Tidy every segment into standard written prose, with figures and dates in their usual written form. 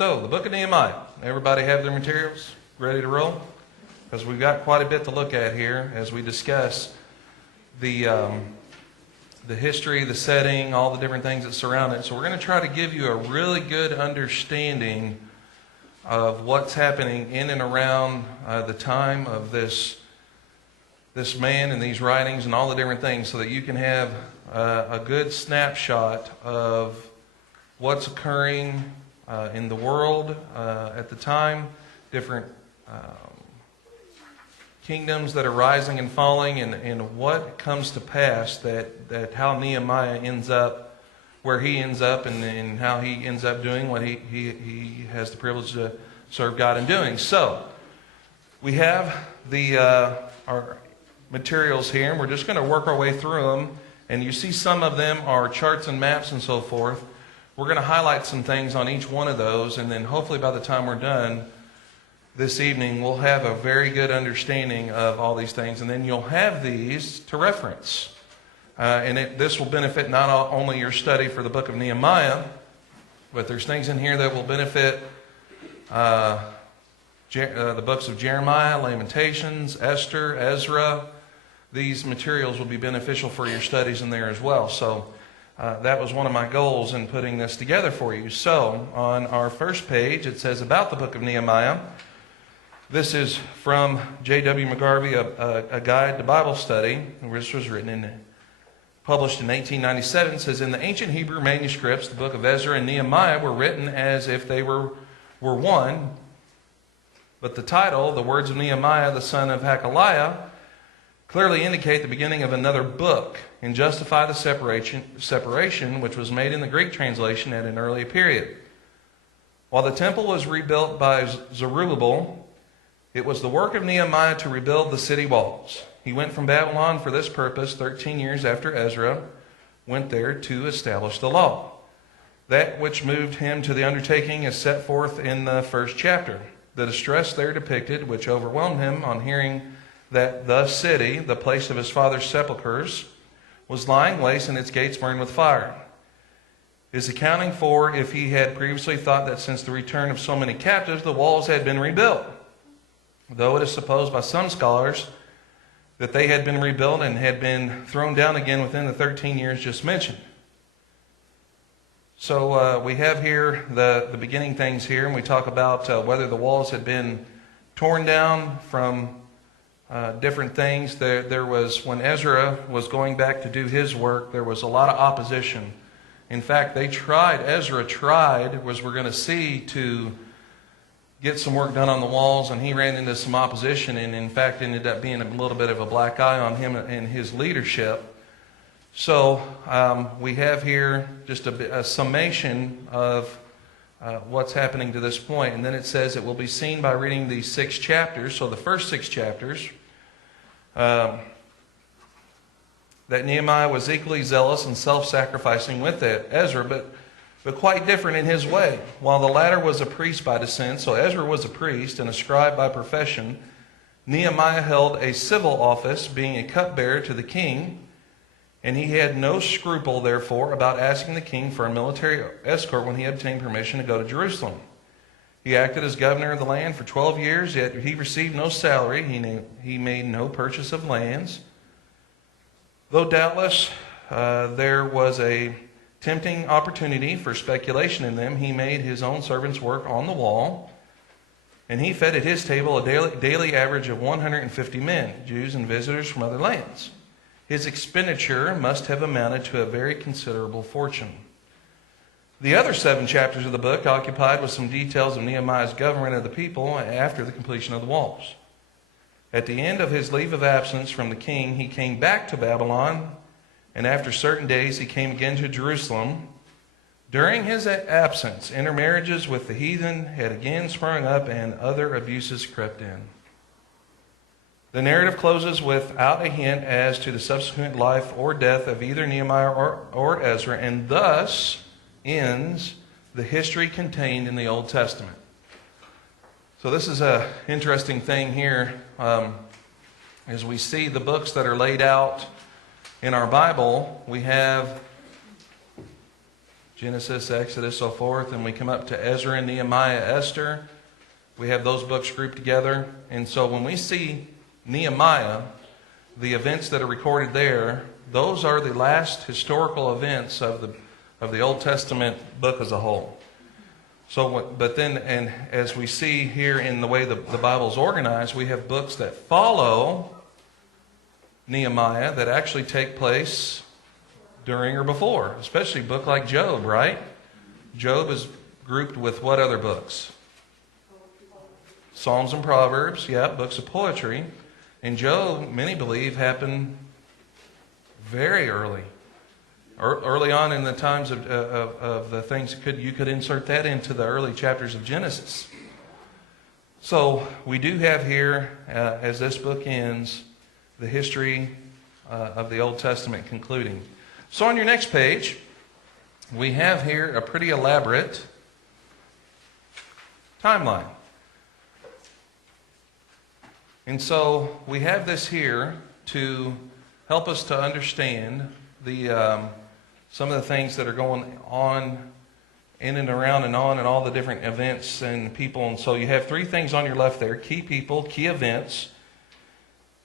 So, the book of Nehemiah. Everybody have their materials ready to roll? Because we've got quite a bit to look at here as we discuss the history, the setting, all the different things that surround it. So we're going to try to give you a really good understanding of what's happening in and around the time of this man and these writings and all the different things, so that you can have a good snapshot of what's occurring in the world at the time, different kingdoms that are rising and falling, and what comes to pass, that how Nehemiah ends up where he ends up, and how he ends up doing what he has the privilege to serve God in doing. So we have our materials here, and we're just going to work our way through them. And you see some of them are charts and maps and so forth. We're going to highlight some things on each one of those, and then hopefully by the time we're done this evening, we'll have a very good understanding of all these things, and then you'll have these to reference. This will benefit not only your study for the book of Nehemiah, but there's things in here that will benefit the books of Jeremiah, Lamentations, Esther, Ezra. These materials will be beneficial for your studies in there as well. So that was one of my goals in putting this together for you. So on our first page, it says about the book of Nehemiah. This is from J.W. McGarvey, a guide to Bible study. This was published in 1897. It says, in the ancient Hebrew manuscripts, the book of Ezra and Nehemiah were written as if they were one. But the title, the words of Nehemiah, the son of Hakaliah, clearly indicate the beginning of another book and justify the separation which was made in the Greek translation at an early period. While the temple was rebuilt by Zerubbabel, it was the work of Nehemiah to rebuild the city walls. He went from Babylon for this purpose 13 years after Ezra went there to establish the law. That which moved him to the undertaking is set forth in the first chapter. The distress there depicted, which overwhelmed him on hearing that the city, the place of his father's sepulchres, was lying waste and its gates burned with fire, is accounting for if he had previously thought that since the return of so many captives, the walls had been rebuilt. Though it is supposed by some scholars that they had been rebuilt and had been thrown down again within the 13 years just mentioned. So we have here the beginning things here, and we talk about whether the walls had been torn down from different things. There was, when Ezra was going back to do his work, there was a lot of opposition. In fact, Ezra tried, as we're going to see, to get some work done on the walls, and he ran into some opposition, and in fact ended up being a little bit of a black eye on him and his leadership. So we have here just a summation of what's happening to this point. And then it says it will be seen by reading these 6 chapters. So the first 6 chapters, that Nehemiah was equally zealous and self-sacrificing with Ezra, but quite different in his way. While the latter was a priest by descent, so Ezra was a priest and a scribe by profession, Nehemiah held a civil office, being a cupbearer to the king, and he had no scruple, therefore, about asking the king for a military escort when he obtained permission to go to Jerusalem. He acted as governor of the land for 12 years, yet he received no salary. He made no purchase of lands. Though doubtless there was a tempting opportunity for speculation in them, he made his own servants work on the wall, and he fed at his table a daily average of 150 men, Jews and visitors from other lands. His expenditure must have amounted to a very considerable fortune. The other 7 chapters of the book occupied with some details of Nehemiah's government of the people after the completion of the walls. At the end of his leave of absence from the king, he came back to Babylon, and after certain days he came again to Jerusalem. During his absence, intermarriages with the heathen had again sprung up, and other abuses crept in. The narrative closes without a hint as to the subsequent life or death of either Nehemiah or Ezra, and thus ends the history contained in the Old Testament. So this is an interesting thing here. As we see the books that are laid out in our Bible, we have Genesis, Exodus, so forth, and we come up to Ezra and Nehemiah, Esther. We have those books grouped together. And so when we see Nehemiah, the events that are recorded there, those are the last historical events of the Old Testament book as a whole. So, but then, and as we see here in the way the Bible's organized, we have books that follow Nehemiah that actually take place during or before, especially a book like Job, right? Job is grouped with what other books? Psalms and Proverbs, yeah, books of poetry. And Job, many believe, happened very early. Early on in the times of the things, you could insert that into the early chapters of Genesis. So we do have here, as this book ends, the history of the Old Testament concluding. So on your next page, we have here a pretty elaborate timeline. And so we have this here to help us to understand some of the things that are going on in and around and on and all the different events and people. And so you have three things on your left there: key people, key events,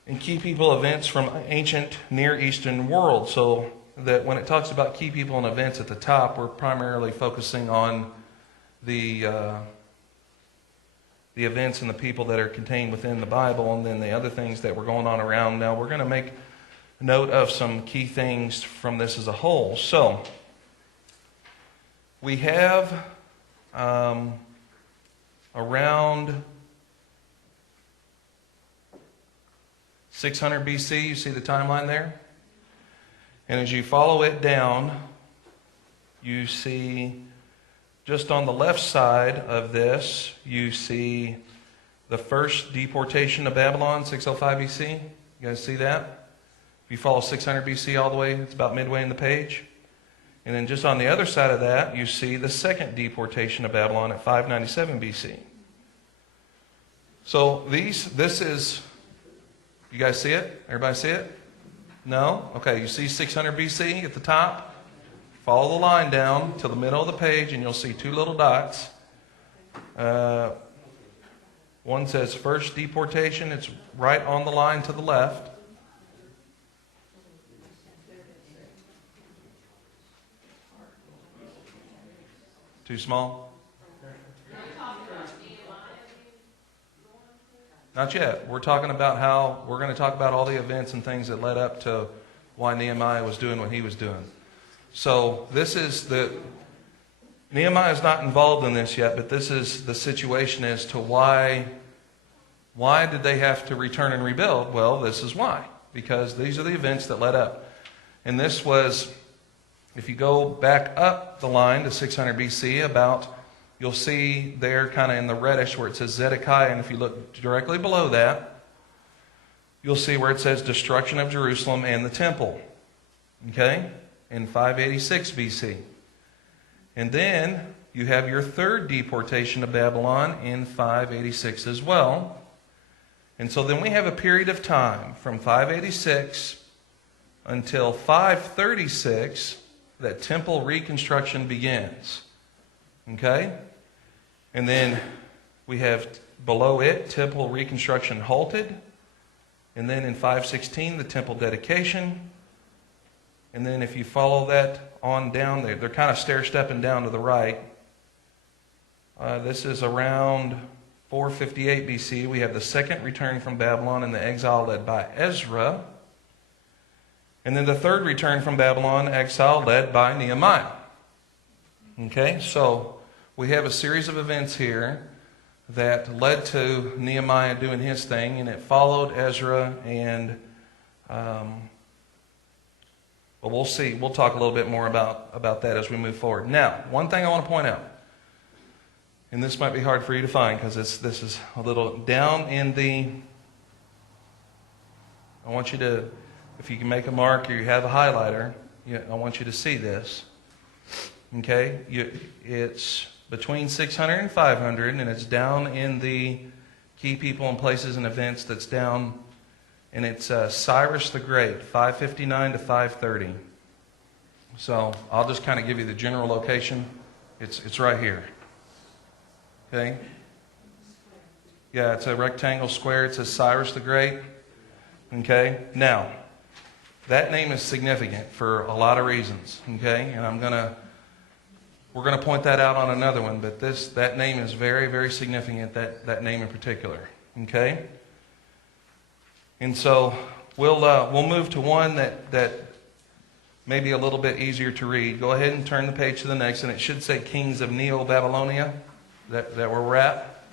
and key people events from ancient Near Eastern world. So that when it talks about key people and events at the top, we're primarily focusing on the events and the people that are contained within the Bible, and then the other things that were going on around. Now we're going to make note of some key things from this as a whole. So we have around 600 BC. You see the timeline there? And as you follow it down, you see just on the left side of this, you see the first deportation of Babylon, 605 BC. You guys see that? If you follow 600 BC all the way, it's about midway in the page. And then just on the other side of that, you see the second deportation of Babylon at 597 BC. So this is, you guys see it? Everybody see it? No? Okay, you see 600 BC at the top? Follow the line down to the middle of the page and you'll see two little dots. One says first deportation. It's right on the line to the left. Too small? Not yet. We're talking about we're going to talk about all the events and things that led up to why Nehemiah was doing what he was doing. So Nehemiah is not involved in this yet, but this is the situation as to why did they have to return and rebuild? Well, this is why. Because these are the events that led up. And this was, if you go back up the line to 600 BC, you'll see there kind of in the reddish where it says Zedekiah, and if you look directly below that, you'll see where it says destruction of Jerusalem and the temple. Okay? In 586 BC. And then you have your third deportation of Babylon in 586 as well. And so then we have a period of time from 586 until 536 that temple reconstruction begins. Okay? And then we have below it, temple reconstruction halted. And then in 516, the temple dedication. And then if you follow that on down, they're kind of stair-stepping down to the right. This is around 458 BC. We have the second return from Babylon and the exile led by Ezra. And then the third return from Babylon, exile led by Nehemiah. Okay, so we have a series of events here that led to Nehemiah doing his thing, and it followed Ezra, and but we'll see. We'll talk a little bit more about that as we move forward. Now, one thing I want to point out, and this might be hard for you to find because this is a little down in the, I want you to, if you can make a mark or you have a highlighter, I want you to see this. Okay? It's between 600 and 500, and it's down in the key people and places and events that's down. And it's Cyrus the Great, 559 to 530. So I'll just kind of give you the general location. It's right here. Okay? Yeah, it's a rectangle square. It says Cyrus the Great. Okay? Now, that name is significant for a lot of reasons. Okay? And we're going to point that out on another one, but that name is very, very significant, that name in particular. Okay? And so we'll move to one that may be a little bit easier to read. Go ahead and turn the page to the next, and it should say Kings of Neo-Babylonia. That where we're at.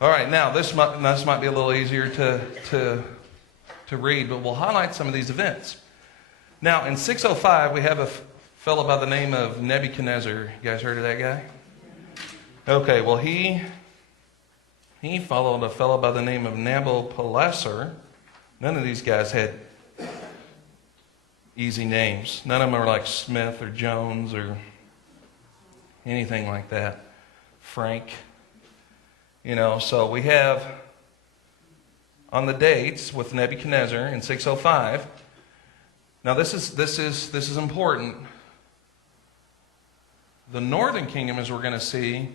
All right, now this might be a little easier to read, but we'll highlight some of these events. Now, in 605, we have a fellow by the name of Nebuchadnezzar. You guys heard of that guy? Okay, well, he followed a fellow by the name of Nabopolassar. None of these guys had easy names. None of them are like Smith or Jones or anything like that. Frank. So we have on the dates with Nebuchadnezzar in 605. Now this is important. The northern kingdom, as we're going to see,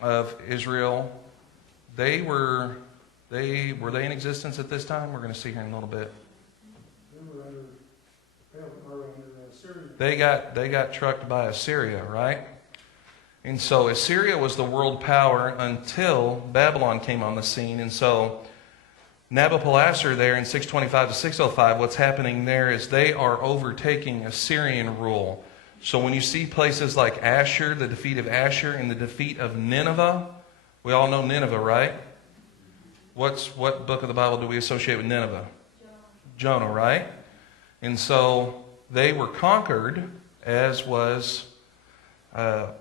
of Israel, were they in existence at this time? We're going to see here in a little bit. They were under Assyria. They got trucked by Assyria, right? And so Assyria was the world power until Babylon came on the scene. And so Nabopolassar there in 625 to 605, what's happening there is they are overtaking Assyrian rule. So when you see places like Ashur, the defeat of Ashur, and the defeat of Nineveh, we all know Nineveh, right? What book of the Bible do we associate with Nineveh? Jonah, right? And so they were conquered, as was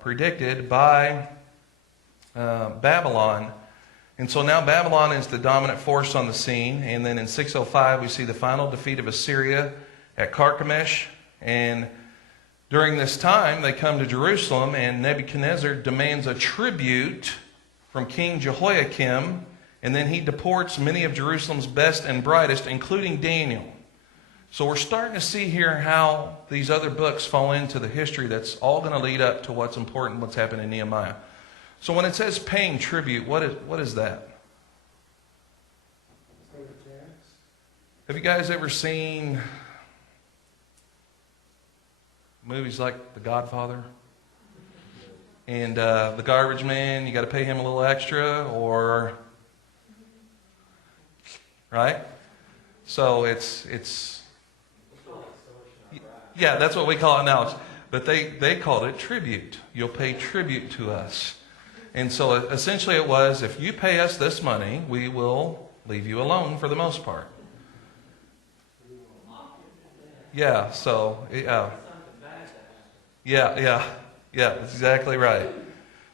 predicted by Babylon. And so now Babylon is the dominant force on the scene. And then in 605, we see the final defeat of Assyria at Carchemish. And during this time, they come to Jerusalem, and Nebuchadnezzar demands a tribute from King Jehoiakim. And then he deports many of Jerusalem's best and brightest, including Daniel. So we're starting to see here how these other books fall into the history that's all going to lead up to what's important, what's happened in Nehemiah. So when it says paying tribute, what is that? Have you guys ever seen movies like The Godfather? And The Garbage Man, you got to pay him a little extra, or... Right? So it's yeah, that's what we call it now. But they called it tribute. You'll pay tribute to us. And so essentially it was, if you pay us this money, we will leave you alone for the most part. Yeah, so yeah, that's exactly right.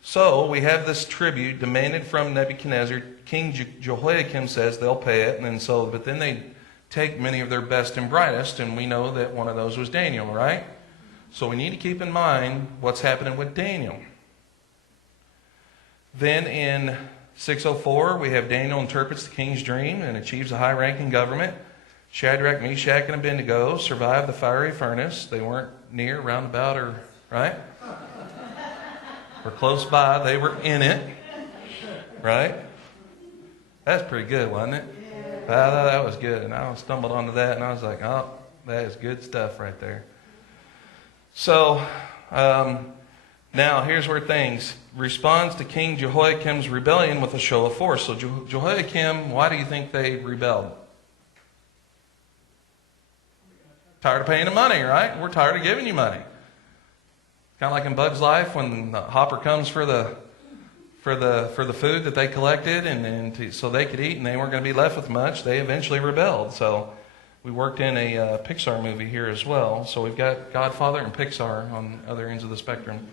So we have this tribute demanded from Nebuchadnezzar. King Jehoiakim says they'll pay it, but then they take many of their best and brightest, and we know that one of those was Daniel, right? So we need to keep in mind what's happening with Daniel. Then in 604, we have Daniel interprets the king's dream and achieves a high rank in government. Shadrach, Meshach, and Abednego survived the fiery furnace. They weren't near, roundabout, or right? Or close by. They were in it, right? That's pretty good, wasn't it? I thought that was good. And I stumbled onto that, and I was like, oh, that is good stuff right there. So, now here's where things responds to King Jehoiakim's rebellion with a show of force. So Jehoiakim, why do you think they rebelled? Tired of paying the money, right? We're tired of giving you money. Kind of like in Bug's Life when the hopper comes for the food that they collected, so they could eat, and they weren't going to be left with much. They eventually rebelled. So we worked in a Pixar movie here as well. So we've got Godfather and Pixar on other ends of the spectrum.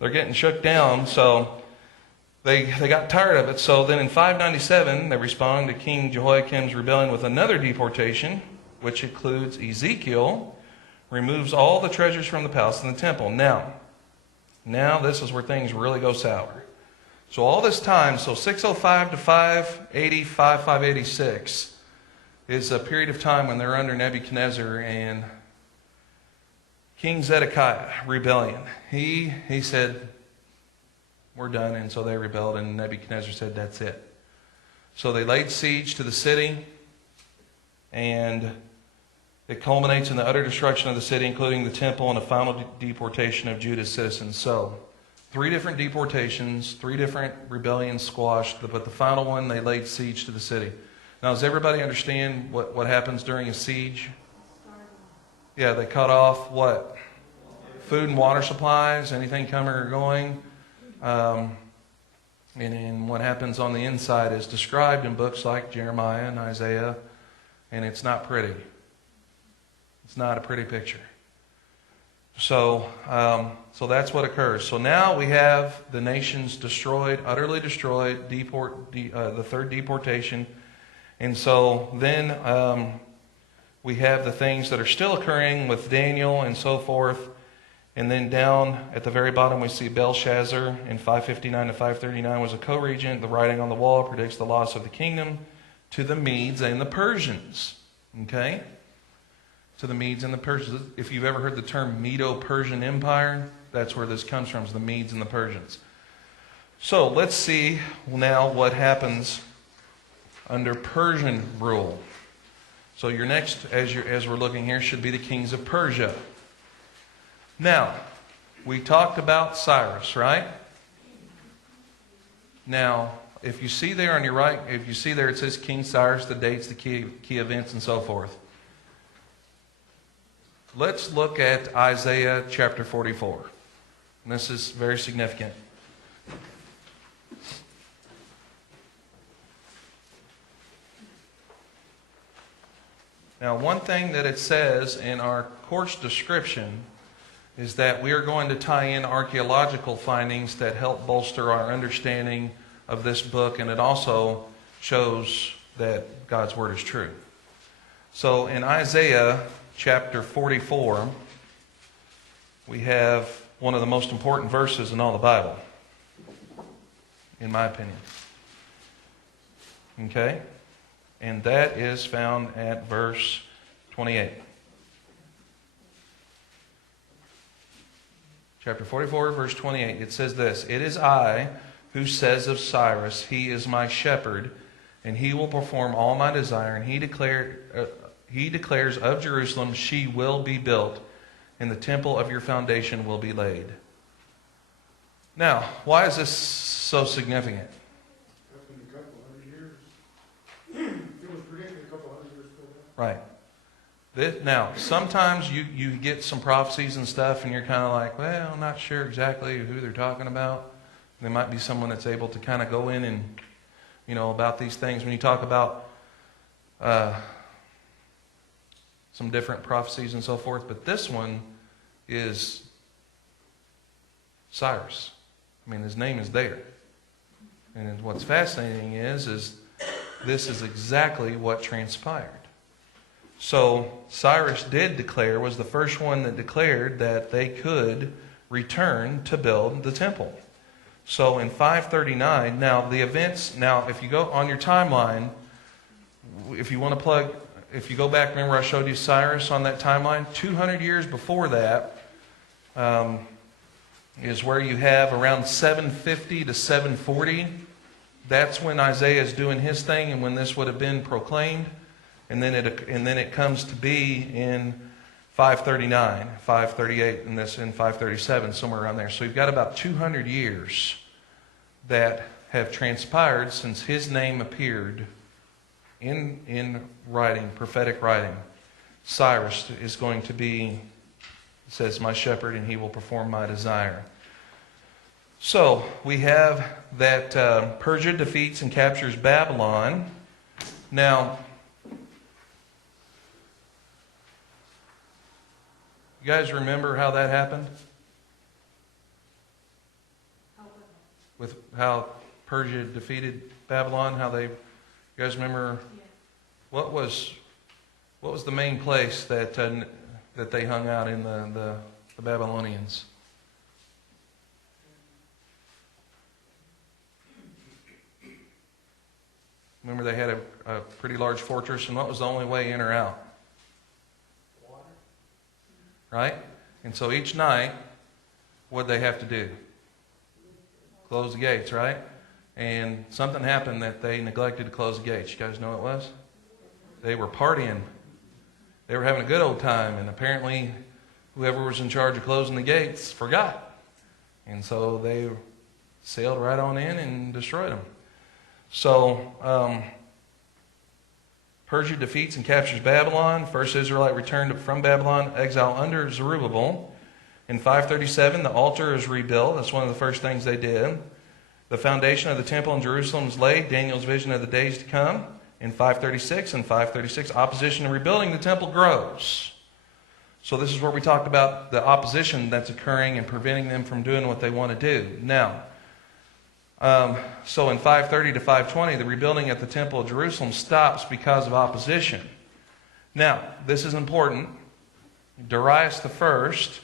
They're getting shook down, so they got tired of it. So then in 597, they respond to King Jehoiakim's rebellion with another deportation, which includes Ezekiel, removes all the treasures from the palace and the temple. Now this is where things really go sour. So all this time, so 605 to 585, 586 is a period of time when they're under Nebuchadnezzar, and King Zedekiah, rebellion. He said, we're done, and so they rebelled, and Nebuchadnezzar said, that's it. So they laid siege to the city, and it culminates in the utter destruction of the city, including the temple, and a final deportation of Judah's citizens. So, 3 different deportations, 3 different rebellions squashed, but the final one, they laid siege to the city. Now, does everybody understand what happens during a siege? Yeah, they cut off what? Food and water supplies, anything coming or going. And what happens on the inside is described in books like Jeremiah and Isaiah, and it's not pretty. It's not a pretty picture. So that's what occurs. So now we have the nations destroyed, utterly destroyed, the third deportation. And so then we have the things that are still occurring with Daniel and so forth. And then down at the very bottom we see Belshazzar in 559 to 539 was a co-regent. The writing on the wall predicts the loss of the kingdom to the Medes and the Persians. Okay? To the Medes and the Persians. If you've ever heard the term Medo-Persian Empire, that's where this comes from, is the Medes and the Persians. So let's see now what happens under Persian rule. So your next, as we're looking here, should be the kings of Persia. Now, we talked about Cyrus, right? Now, if you see there on your right, if you see there it says King Cyrus, the dates, the key events, and so forth. Let's look at Isaiah chapter 44. And this is very significant. Now, one thing that it says in our course description is that we are going to tie in archaeological findings that help bolster our understanding of this book, and it also shows that God's Word is true. So in Isaiah chapter 44, we have one of the most important verses in all the Bible, in my opinion. Okay? And that is found at verse 28. Chapter 44, verse 28. It says this, "It is I who says of Cyrus, he is my shepherd, and he will perform all my desire. And he declares of Jerusalem, she will be built, and the temple of your foundation will be laid." Now, why is this so significant? Happened a couple hundred years. It was predicted a couple hundred years ago. Right. Now, sometimes you get some prophecies and stuff, and you're kind of like, well, I'm not sure exactly who they're talking about. There might be someone that's able to kind of go in and, about these things. When you talk about some different prophecies and so forth, but this one is Cyrus. I mean, his name is there. And what's fascinating is this is exactly what transpired. So Cyrus did declare, was the first one that declared that they could return to build the temple. So in 539, now the events, if you go on your timeline, if you go back, remember I showed you Cyrus on that timeline? 200 years before that is where you have around 750 to 740. That's when Isaiah is doing his thing and when this would have been proclaimed. And then it comes to be in 539, 538, and this in 537, somewhere around there. So you've got about 200 years that have transpired since his name appeared in writing, prophetic writing. Cyrus is going to be, it says, my shepherd, and he will perform my desire. So we have that Persia defeats and captures Babylon. Now, you guys remember how that happened? With how Persia defeated Babylon, you guys remember? Yes. What was the main place that they hung out in the Babylonians? Remember they had a pretty large fortress, and what was the only way in or out? Water. Right? And so each night, what did they have to do? Close the gates, right? And something happened that they neglected to close the gates. You guys know what it was? They were partying. They were having a good old time, and apparently whoever was in charge of closing the gates forgot. And so they sailed right on in and destroyed them. So Persia defeats and captures Babylon. First Israelite returned from Babylon, exile under Zerubbabel. In 537, the altar is rebuilt. That's one of the first things they did. The foundation of the temple in Jerusalem is laid. Daniel's vision of the days to come. In 536, opposition to rebuilding the temple grows. So this is where we talked about the opposition that's occurring and preventing them from doing what they want to do. Now, so in 530 to 520, the rebuilding at the temple of Jerusalem stops because of opposition. Now, this is important. Darius the First,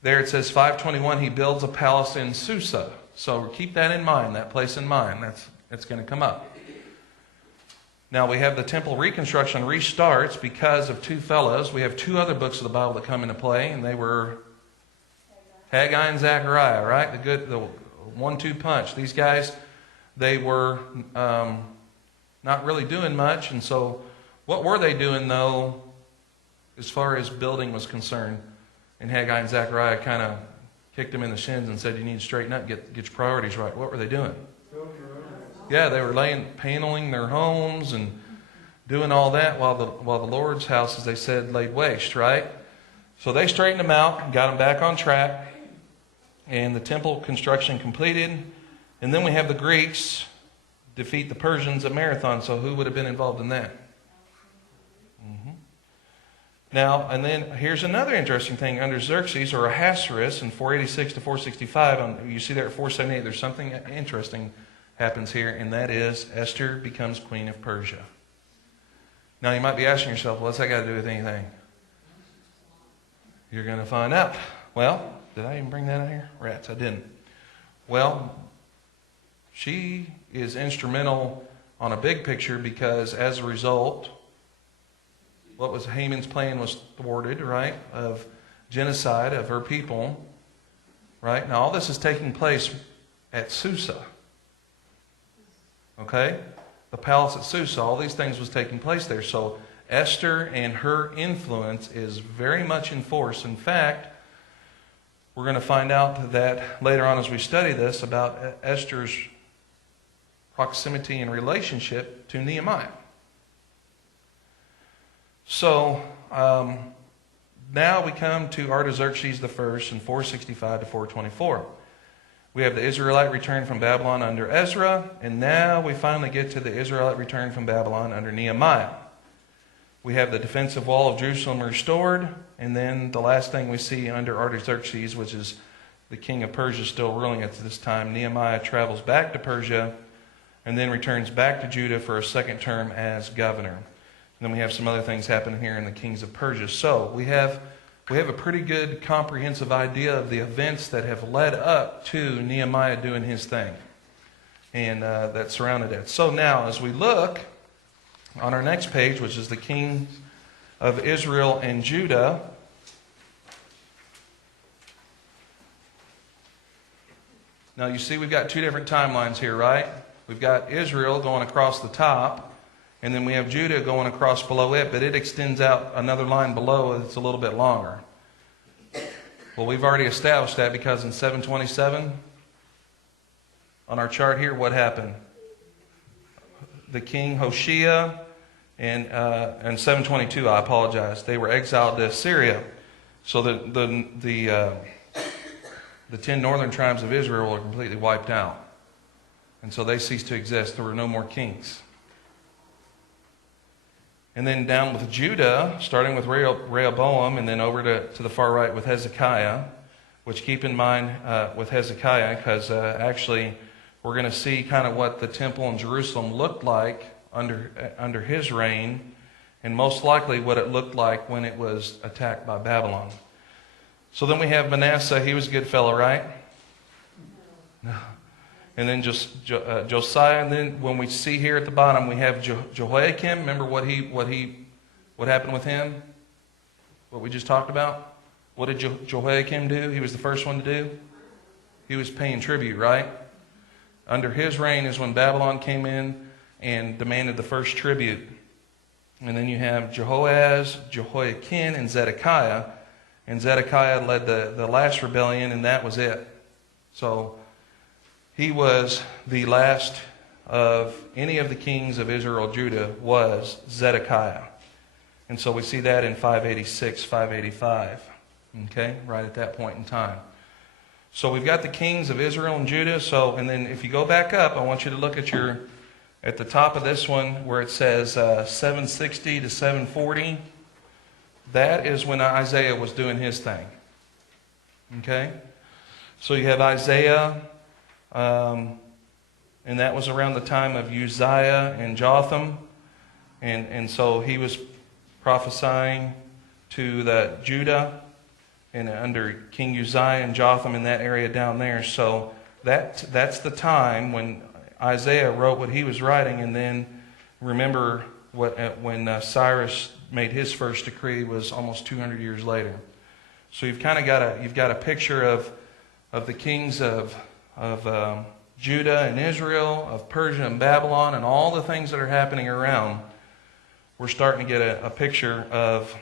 there it says 521, he builds a palace in Susa. So keep that in mind, that place in mind. That's going to come up. Now we have the temple reconstruction restarts because of two fellows. We have two other books of the Bible that come into play, and they were Haggai and Zechariah, right? The 1-2 punch. These guys, they were not really doing much, and so what were they doing though, as far as building was concerned? And Haggai and Zechariah kind of kicked them in the shins and said, "You need to straighten up, get your priorities right." What were they doing? Yeah, they were paneling their homes and doing all that while the Lord's house, as they said, laid waste, right? So they straightened them out, got them back on track, and the temple construction completed. And then we have the Greeks defeat the Persians at Marathon. So who would have been involved in that? Now, and then here's another interesting thing. Under Xerxes, or Ahasuerus, in 486 to 465, you see there at 478, there's something interesting happens here, and that is Esther becomes queen of Persia. Now, you might be asking yourself, what's that got to do with anything? You're going to find out. Well, did I even bring that out here? Rats, I didn't. Well, she is instrumental on a big picture because as a result, what was Haman's plan was thwarted, right, of genocide of her people, right? Now, all this is taking place at Susa. Okay? The palace at Susa, all these things was taking place there. So Esther and her influence is very much in force. In fact, we're going to find out that later on as we study this about Esther's proximity and relationship to Nehemiah. So now we come to Artaxerxes I in 465 to 424. We have the Israelite return from Babylon under Ezra, and now we finally get to the Israelite return from Babylon under Nehemiah. We have the defensive wall of Jerusalem restored, and then the last thing we see under Artaxerxes, which is the king of Persia still ruling at this time, Nehemiah travels back to Persia and then returns back to Judah for a second term as governor. And then we have some other things happening here in the kings of Persia. So we have a pretty good comprehensive idea of the events that have led up to Nehemiah doing his thing and that surrounded it. So now as we look on our next page, which is the kings of Israel and Judah, now you see we've got two different timelines here, right? We've got Israel going across the top, and then we have Judah going across below it, but it extends out another line below that's a little bit longer. Well, we've already established that because in 727, on our chart here, what happened? The king Hoshea and 722, I apologize, they were exiled to Assyria. So the 10 northern tribes of Israel were completely wiped out. And so they ceased to exist. There were no more kings. And then down with Judah, starting with Rehoboam, and then over to the far right with Hezekiah, which keep in mind with Hezekiah, because actually we're going to see kind of what the temple in Jerusalem looked like under his reign, and most likely what it looked like when it was attacked by Babylon. So then we have Manasseh. He was a good fellow, right? No. And then just Josiah, and then when we see here at the bottom, we have Jehoiakim. Remember what happened with him? What we just talked about? What did Jehoiakim do? He was the first one to do? He was paying tribute, right? Under his reign is when Babylon came in and demanded the first tribute. And then you have Jehoaz, Jehoiakim, and Zedekiah. And Zedekiah led the last rebellion, and that was it. So he was the last of any of the kings of Israel or Judah was Zedekiah. And so we see that in 586, 585. Okay, right at that point in time. So we've got the kings of Israel and Judah. So, and then if you go back up, I want you to look at the top of this one where it says 760 to 740. That is when Isaiah was doing his thing. Okay? So you have Isaiah, and that was around the time of Uzziah and Jotham. And so he was prophesying to the Judah and under King Uzziah and Jotham in that area down there. So that's the time when Isaiah wrote what he was writing. And then remember when Cyrus made his first decree was almost 200 years later. So you've kind of got a picture of the kings of Judah and Israel, of Persia and Babylon, and all the things that are happening around. We're starting to get a picture of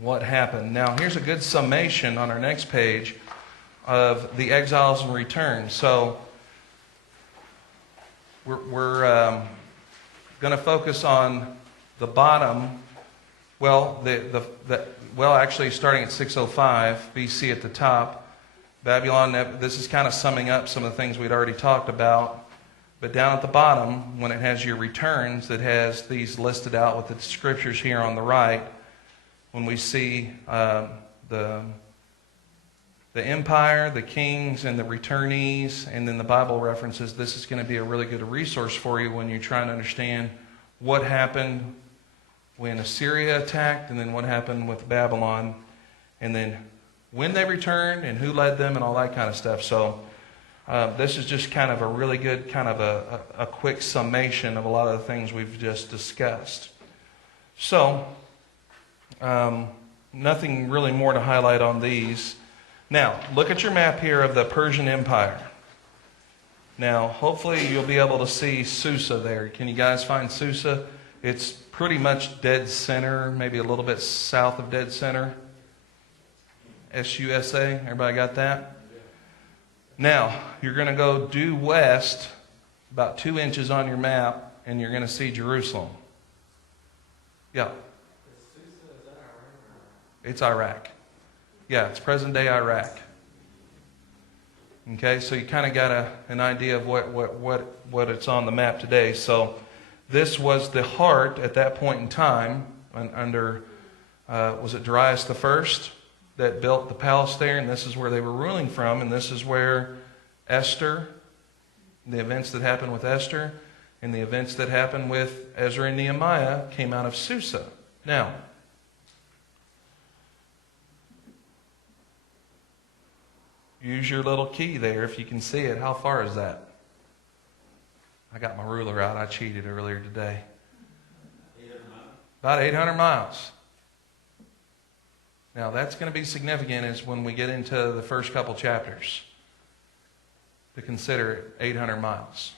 what happened. Now, here's a good summation on our next page of the exiles and returns. So we're going to focus on the bottom. Well, actually, starting at 605 BC at the top, Babylon. This is kind of summing up some of the things we'd already talked about. But down at the bottom, when it has your returns, that has these listed out with the scriptures here on the right. When we see the empire, the kings, and the returnees, and then the Bible references, this is going to be a really good resource for you when you're trying to understand what happened when Assyria attacked, and then what happened with Babylon, and then when they returned, and who led them, and all that kind of stuff. So this is just kind of a really good, kind of a quick summation of a lot of the things we've just discussed. So nothing really more to highlight on these. Now, look at your map here of the Persian Empire. Now, hopefully you'll be able to see Susa there. Can you guys find Susa? It's pretty much dead center, maybe a little bit south of dead center. S-U-S-A, everybody got that? Now, you're going to go due west about 2 inches on your map, and you're going to see Jerusalem. Yeah. It's Iraq. Yeah, it's present-day Iraq. Okay, so you kind of got an idea of what it's on the map today. So this was the heart at that point in time under, was it Darius the First that built the palace there, and this is where they were ruling from, and this is where Esther, the events that happened with Esther, and the events that happened with Ezra and Nehemiah came out of Susa. Now, use your little key there if you can see it. How far is that? I got my ruler out. I cheated earlier today. 800 miles. About 800 miles. Now that's going to be significant is when we get into the first couple chapters to consider it 800 miles.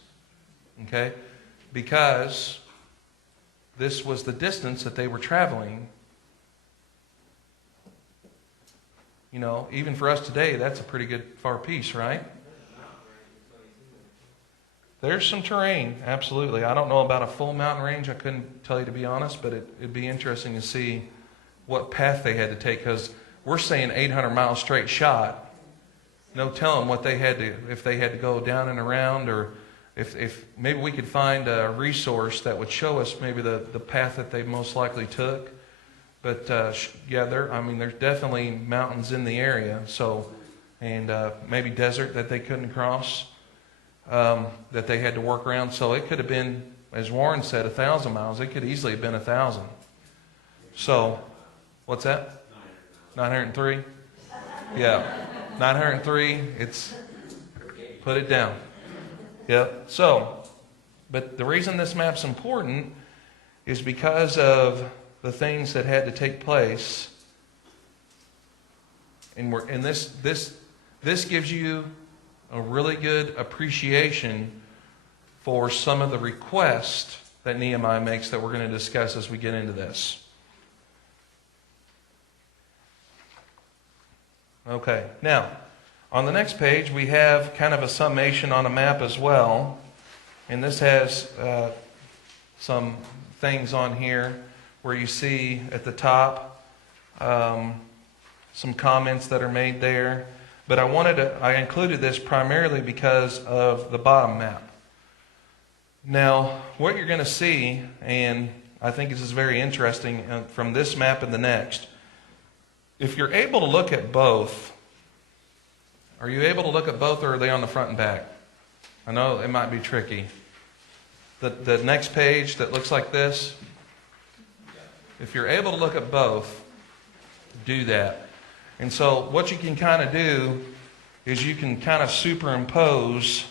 Okay? Because this was the distance that they were traveling. You know, even for us today, that's a pretty good far piece, right? There's some terrain, absolutely. I don't know about a full mountain range. I couldn't tell you, to be honest, but it'd be interesting to see what path they had to take, because we're saying 800 miles straight shot. No telling what they had to, if they had to go down and around, or if maybe we could find a resource that would show us maybe the path that they most likely took. But yeah, there's definitely mountains in the area. So, and maybe desert that they couldn't cross, that they had to work around. So it could have been, as Warren said, 1,000 miles. It could easily have been 1,000. So, what's that? 903. Yeah, 903. It's put it down. Yeah. So, but the reason this map's important is because of the things that had to take place And this gives you a really good appreciation for some of the requests that Nehemiah makes that we're going to discuss as we get into this. Okay, now, on the next page, we have kind of a summation on a map as well. And this has some things on here where you see at the top some comments that are made there. But I included this primarily because of the bottom map. Now, what you're going to see, and I think this is very interesting from this map and the next, if you're able to look at both, are you able to look at both, or are they on the front and back? I know it might be tricky. The next page that looks like this, if you're able to look at both, do that. And so what you can kind of do is you can kind of superimpose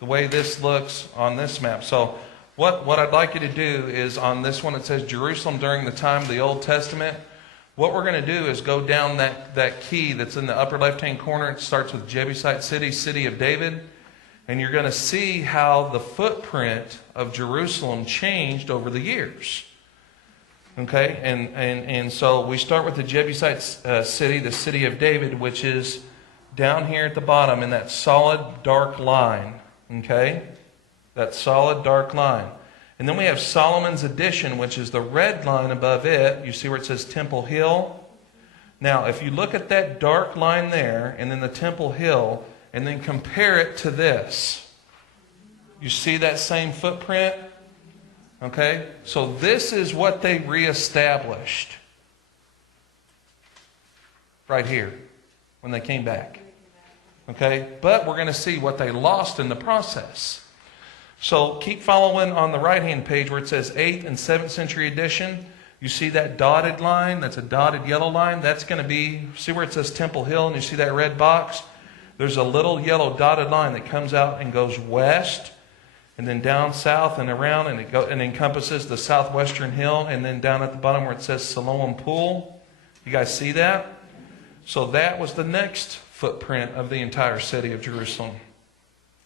the way this looks on this map. So what I'd like you to do is on this one it says Jerusalem during the time of the Old Testament. What we're going to do is go down that key that's in the upper left-hand corner. It starts with Jebusite city, city of David. And you're going to see how the footprint of Jerusalem changed over the years. Okay, and so we start with the Jebusite city, the city of David, which is down here at the bottom in that solid dark line. Okay, that solid dark line. And then we have Solomon's addition, which is the red line above it. You see where it says Temple Hill? Now, if you look at that dark line there, and then the Temple Hill, and then compare it to this, you see that same footprint? Okay, so this is what they reestablished right here when they came back. Okay, but we're going to see what they lost in the process. So keep following on the right-hand page where it says 8th and 7th century edition. You see that dotted line? That's a dotted yellow line. That's going to be, see where it says Temple Hill and you see that red box? There's a little yellow dotted line that comes out and goes west and then down south and around, and it encompasses the southwestern hill, and then down at the bottom where it says Siloam Pool. You guys see that? So that was the next footprint of the entire city of Jerusalem.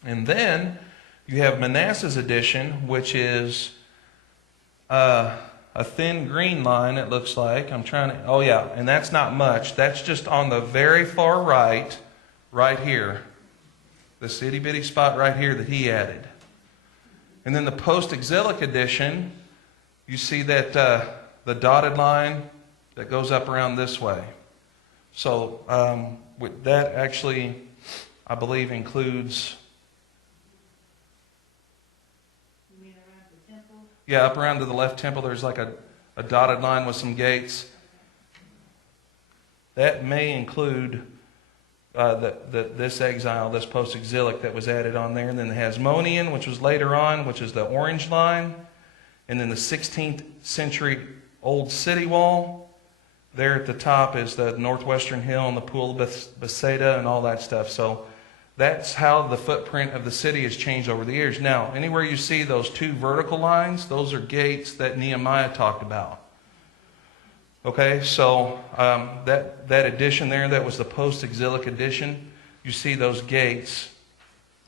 And then you have Manasseh's edition, which is a thin green line, it looks like. Oh yeah, and that's not much. That's just on the very far right here. This itty bitty spot right here that he added. And then the post-exilic edition, you see that the dotted line that goes up around this way. So that actually, I believe, includes... You mean around the temple? Yeah, up around to the left temple, there's like a dotted line with some gates. That may include this exile, this post-exilic that was added on there. And then the Hasmonean, which was later on, which is the orange line. And then the 16th century old city wall. There at the top is the northwestern hill and the pool of Bethsaida and all that stuff. So that's how the footprint of the city has changed over the years. Now, anywhere you see those two vertical lines, those are gates that Nehemiah talked about. Okay, so that edition there, that was the post-exilic edition. You see those gates.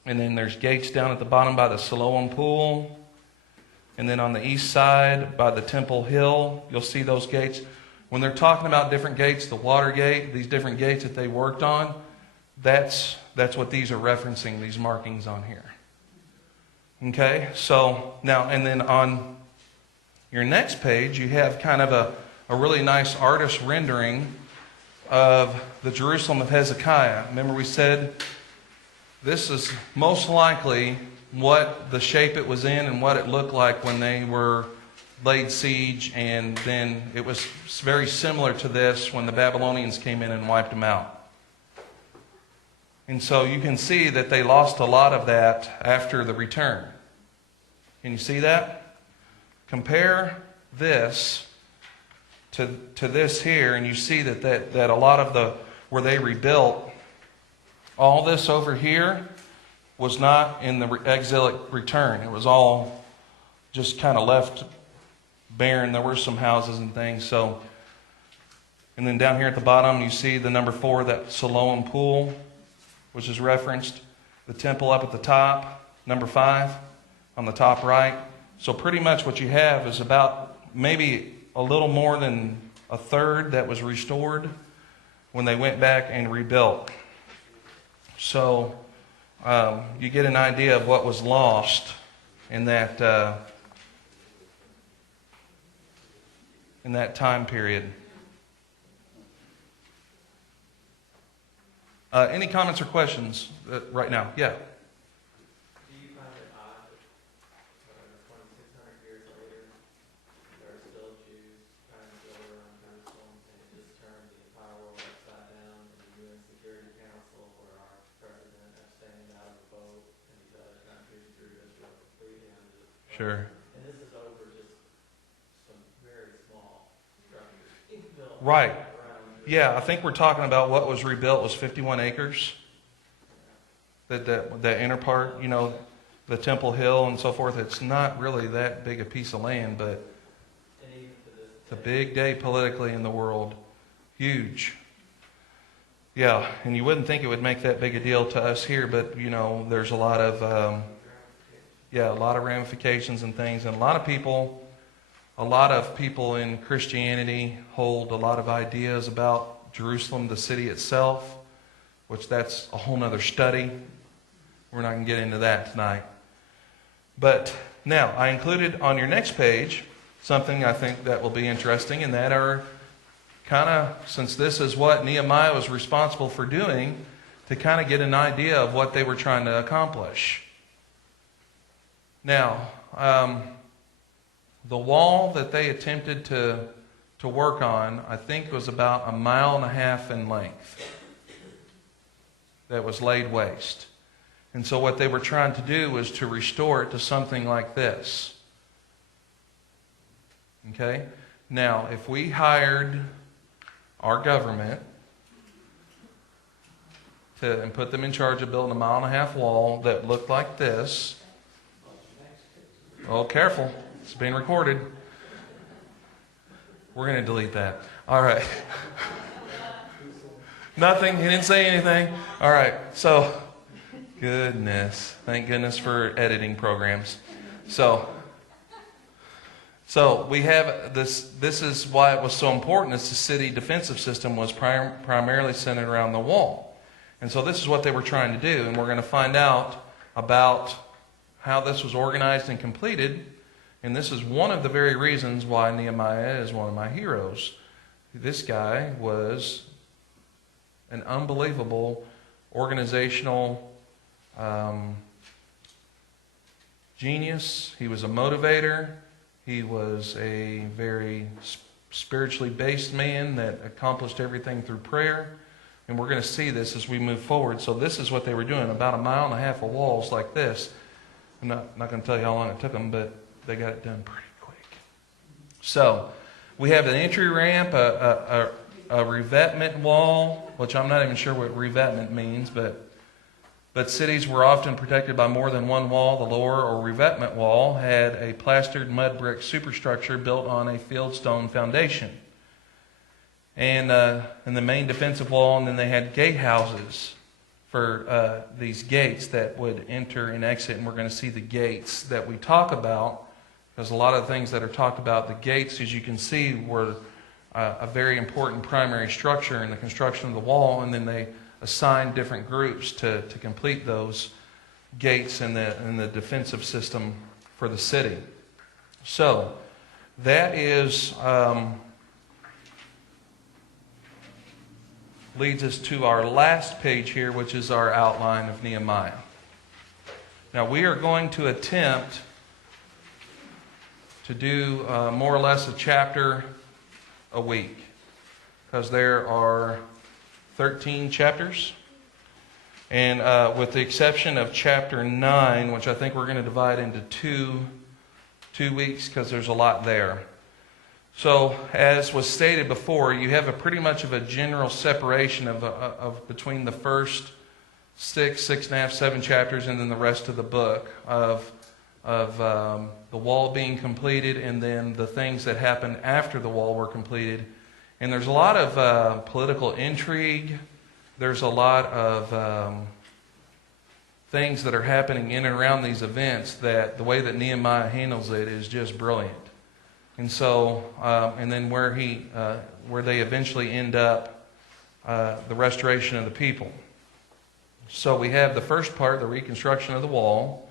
And then there's gates down at the bottom by the Siloam Pool. And then on the east side by the Temple Hill, you'll see those gates. When they're talking about different gates, the water gate, these different gates that they worked on, that's what these are referencing, these markings on here. Okay, so now, and then on your next page, you have kind of a really nice artist rendering of the Jerusalem of Hezekiah. Remember we said this is most likely what the shape it was in and what it looked like when they were laid siege, and then it was very similar to this when the Babylonians came in and wiped them out. And so you can see that they lost a lot of that after the return. Can you see that? Compare this to this here, and you see that a lot of where they rebuilt, all this over here was not in the exilic return. It was all just kind of left barren. There were some houses and things. So And then down here at the bottom, you see the number 4, that Siloam pool, which is referenced. The temple up at the top, number 5, on the top right. So pretty much what you have is about maybe a little more than a third that was restored when they went back and rebuilt. So you get an idea of what was lost in that time period. Any comments or questions right now? Yeah. Do you find it odd that 2,600 years later, there are still Jews trying to build around Jerusalem, and it just turned the entire world upside down in the UN Security Council, where our president abstained out of the vote, and these other countries threw Israel completely under the Sure. And this is over just some very small structures being built Right. around Yeah, I think we're talking about what was rebuilt was 51 acres. The inner part, the Temple Hill and so forth, it's not really that big a piece of land, but And even to this it's a big day politically in the world. Huge. Yeah, and you wouldn't think it would make that big a deal to us here, but, there's a lot of, a lot of ramifications and things. And a lot of people in Christianity hold a lot of ideas about Jerusalem, the city itself, which that's a whole nother study. We're not going to get into that tonight. But now, I included on your next page something I think that will be interesting, and that are kind of, since this is what Nehemiah was responsible for doing, to kind of get an idea of what they were trying to accomplish. Now, the wall that they attempted to work on, I think, was about 1.5 miles in length that was laid waste. And so what they were trying to do was to restore it to something like this. Okay? Now, if we hired our government and put them in charge of building a 1.5 mile wall that looked like this. Oh, careful. It's being recorded. We're going to delete that. All right. Nothing. He didn't say anything. All right. So, goodness. Thank goodness for editing programs. So we have this. This is why it was so important. Is the city defensive system was primarily centered around the wall. And so this is what they were trying to do. And we're going to find out about how this was organized and completed. And this is one of the very reasons why Nehemiah is one of my heroes. This guy was an unbelievable organizational genius. He was a motivator. He was a very spiritually based man that accomplished everything through prayer. And we're going to see this as we move forward. So this is what they were doing, about 1.5 miles of walls like this. I'm not going to tell you how long it took them, but they got it done pretty quick. So we have an entry ramp, a revetment wall, which I'm not even sure what revetment means, but cities were often protected by more than one wall. The lower or revetment wall had a plastered mud brick superstructure built on a fieldstone foundation. And the main defensive wall, and then they had gatehouses for these gates that would enter and exit. And we're going to see the gates that we talk about, because a lot of the things that are talked about, the gates, as you can see, were a very important primary structure in the construction of the wall. And then they assigned different groups to complete those gates in the defensive system for the city. So that is... leads us to our last page here, which is our outline of Nehemiah. Now, we are going to attempt to do more or less a chapter a week, because there are 13 chapters. And with the exception of chapter 9, which I think we're going to divide into two weeks, because there's a lot there. So, as was stated before, you have a pretty much of a general separation of between the first 6.5, 7 chapters, and then the rest of the book of the wall being completed, and then the things that happened after the wall were completed And there's a lot of political intrigue. There's a lot of things that are happening in and around these events that the way that Nehemiah handles it is just brilliant. And so, and then where they eventually end up, the restoration of the people. So we have the first part, the reconstruction of the wall,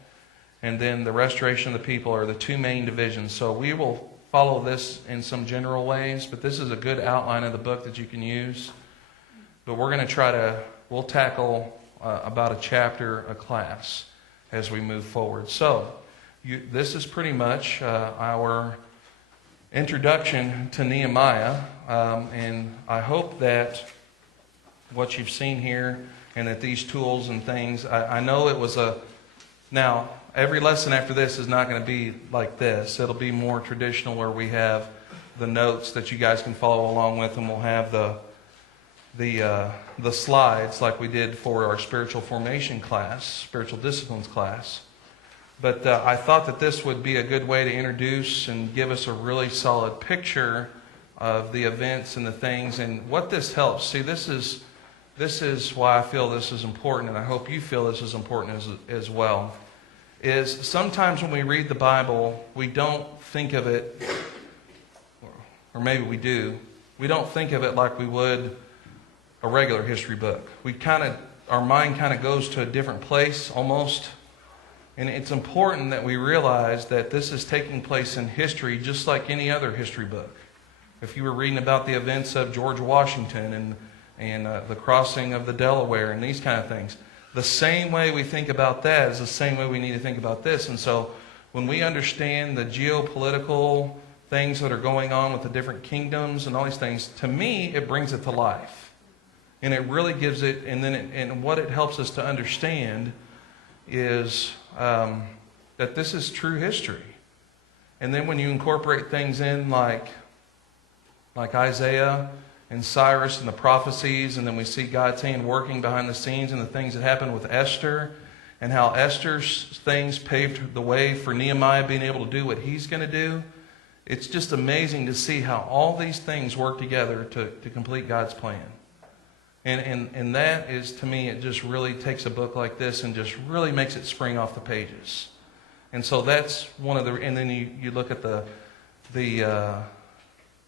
and then the restoration of the people are the two main divisions. So we will follow this in some general ways, but this is a good outline of the book that you can use. But we're going to we'll tackle about a chapter a class as we move forward. So this is pretty much our introduction to Nehemiah, and I hope that what you've seen here and that these tools and things, I know it was now every lesson after this is not going to be like this. It'll be more traditional where we have the notes that you guys can follow along with, and we'll have the slides like we did for our spiritual formation class, spiritual disciplines class. But I thought that this would be a good way to introduce and give us a really solid picture of the events and the things and what this helps. See, this is why I feel this is important, and I hope you feel this is important as well, is sometimes when we read the Bible, we don't think of it, or maybe we do, we don't think of it like we would a regular history book. Our mind kind of goes to a different place almost. And it's important that we realize that this is taking place in history just like any other history book. If you were reading about the events of George Washington and the crossing of the Delaware and these kind of things, the same way we think about that is the same way we need to think about this. And so when we understand the geopolitical things that are going on with the different kingdoms and all these things, to me, it brings it to life. And it really gives it, and what it helps us to understand is that this is true history. And then when you incorporate things in like Isaiah and Cyrus and the prophecies, and then we see God saying working behind the scenes and the things that happened with Esther and how Esther's things paved the way for Nehemiah being able to do what he's going to do. It's just amazing to see how all these things work together to complete God's plan. And that is, to me, it just really takes a book like this and just really makes it spring off the pages. And so that's one of the, and then you look at the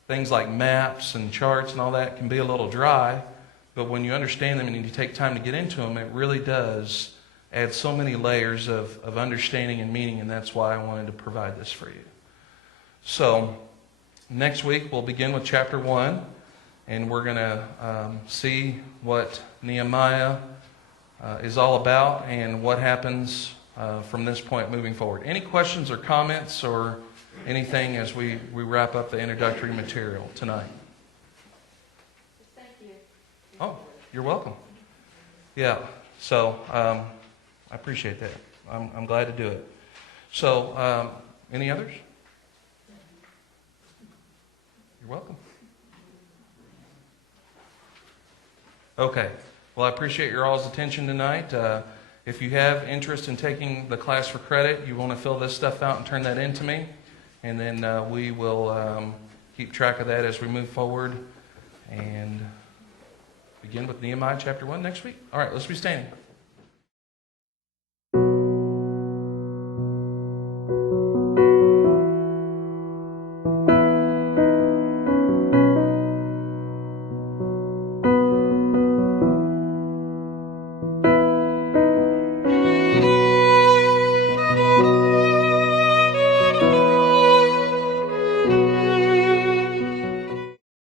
things like maps and charts and all that can be a little dry, but when you understand them and you take time to get into them, it really does add so many layers of understanding and meaning, and that's why I wanted to provide this for you. So next week we'll begin with chapter 1. And we're going to see what Nehemiah is all about and what happens from this point moving forward. Any questions or comments or anything as we wrap up the introductory material tonight? Thank you. Oh, you're welcome. Yeah, so I appreciate that. I'm glad to do it. So any others? You're welcome. Okay. Well, I appreciate your all's attention tonight. If you have interest in taking the class for credit, you want to fill this stuff out and turn that in to me. And then we will keep track of that as we move forward and begin with Nehemiah chapter 1 next week. All right, let's be standing.